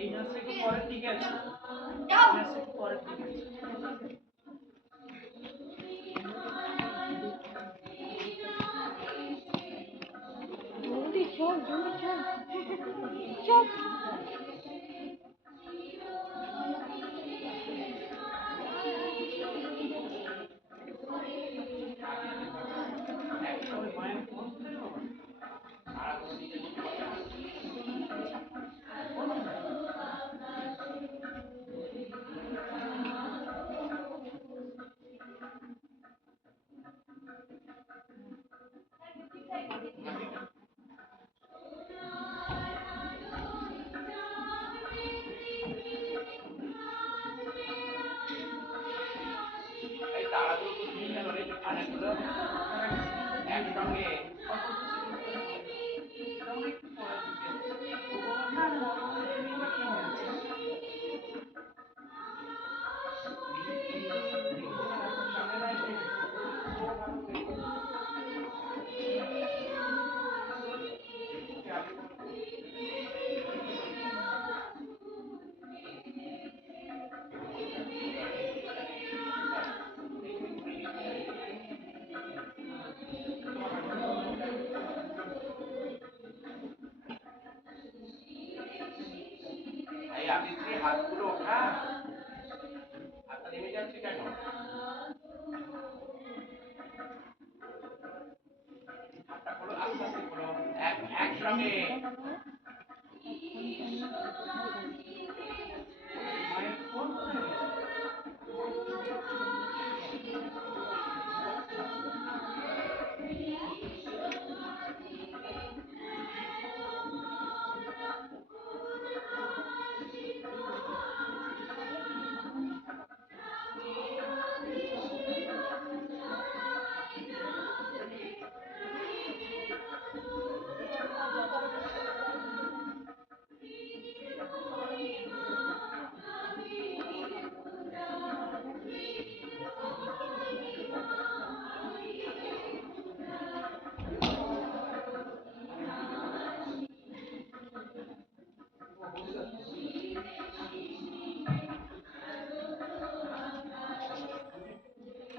এই নাচটা একটু পরের দিকে আছে, নাচটা একটু পরের দিকে আছে। জলদি চল, জলদি চল, চল। একসঙ্গে অল্প অল্প সেকেন্ড করে পড়ে যাও, সেটা মনে হয় একটু পরের দিকে আছে। না না, এখানে আছে। সামনে নাই তো। এই আদিত্রি, হাতগুলো ওঠা, হাতটা নেমে যাচ্ছে কেন? হাতটা খোলো, আস্তে আস্তে খোলো, একসঙ্গে। মায়ের ফোন কোথায় গেল?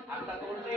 হাতটা তুলতে